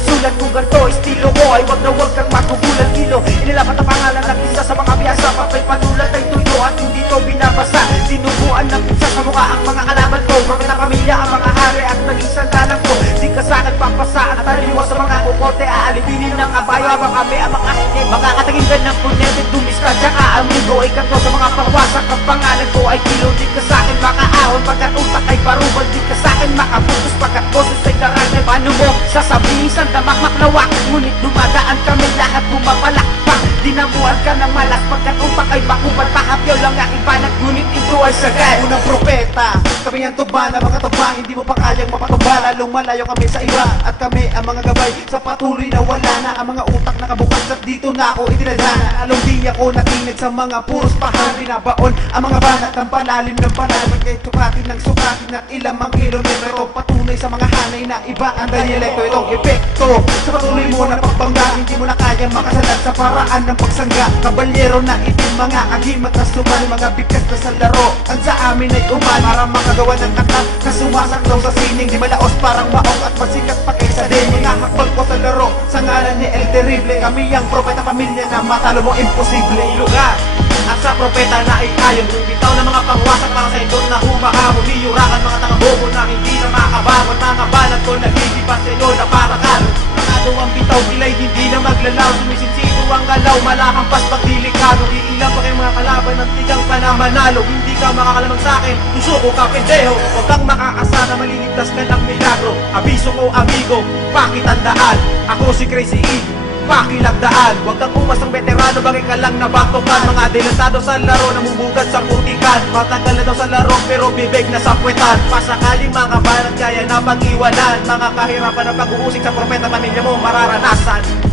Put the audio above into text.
sinusulat kung ganito estilo ko ay wag na wag kang magugulan kilo. Inilapat ang pangalan ng isa sa mga biyasa, papay panulat ay tuyo at hindi to binabasa. Dinubuan ng pizza sa mukha ang mga kalaban ko, propeta pamilya ang mga hari at naging sandalan ko. Di ka sa akin papasa at taliwa sa mga kukote, aalipinin ng abaya bang kami ang mga hindi. Mga kataginggan ng punyete, dumiska tsaka amigo, ikato sa mga pangwasak. Ang pangalan ko ay kilo, di ka sa akin makaahon pagkat utak ay parubal. Di ka sa akin makaputos pagkat boses ay karangay. Paano mo sasabihin sa damakmak na wakit, ngunit dumadaan kami lahat bumapalakpak. Dinamuhan ka ng malas pagkat utak ay bakubad. Pahapyaw lang aking banat, ngunit ito ay sagad. Unang propeta, kami ang tubana, mga tubang hindi mo pa kayang mapatuba. Lalong malayo kami sa iba at kami ang mga gabay sa patuloy na wala na ang mga utak nakabukas at dito na ako itinadhana. Along di ako nakinig sa mga puros pahang binabaon ang mga banat ng palalim ng palalim. Kahit sukatin ng sukatin at ilang mga kilometro, patunay sa mga hanay na iba ang danielekto. Itong epekto sa patuloy mo na pagbangga, hindi mo na kayang makasalat sa paraan ng pagsangga. Kabalyero na itim, mga agimat na suman, mga bigkas na sa laro ang sa amin ay uman para makagawa ng kanta na sumasaklaw sa sining. Di malaos parang maong at masikat pa kaysa din. Mga hakbal ko sa laro sa ngalan ni El Terrible, kami ang propeta pamilya na matalo mo imposible. Lugar at sa propeta na ay ayon, bitaw ng mga pangwasak para sa indot na humahamon. Niyurakan mga tangabobo na hindi na makabangon. Mga balat ko nagigipas sa inyo na para kalo. Nakado ang bitaw, kilay hindi na maglalaw. Sumisinsido ang galaw, malahampas pag delikado. Iilang pa kayong mga kalaban at tigang pa na manalo. Hindi ka makakalamang sa akin, susuko ka pendeho. Huwag kang makakasa na maliligtas ka ng milagro. Abiso ko amigo, pakitandaan, ako si Crazy E, pakilagdaan. Huwag kang umas ng veterano, bagay ka lang nabaktokan. Mga adelantado sa laro, namumugad sa putikan. Matagal na daw sa laro pero bibig na sa puwetan. Pasakaling mga banat kaya na pag-iwanan. Mga kahirapan na pag-uusik sa propeta pamilya mo mararanasan.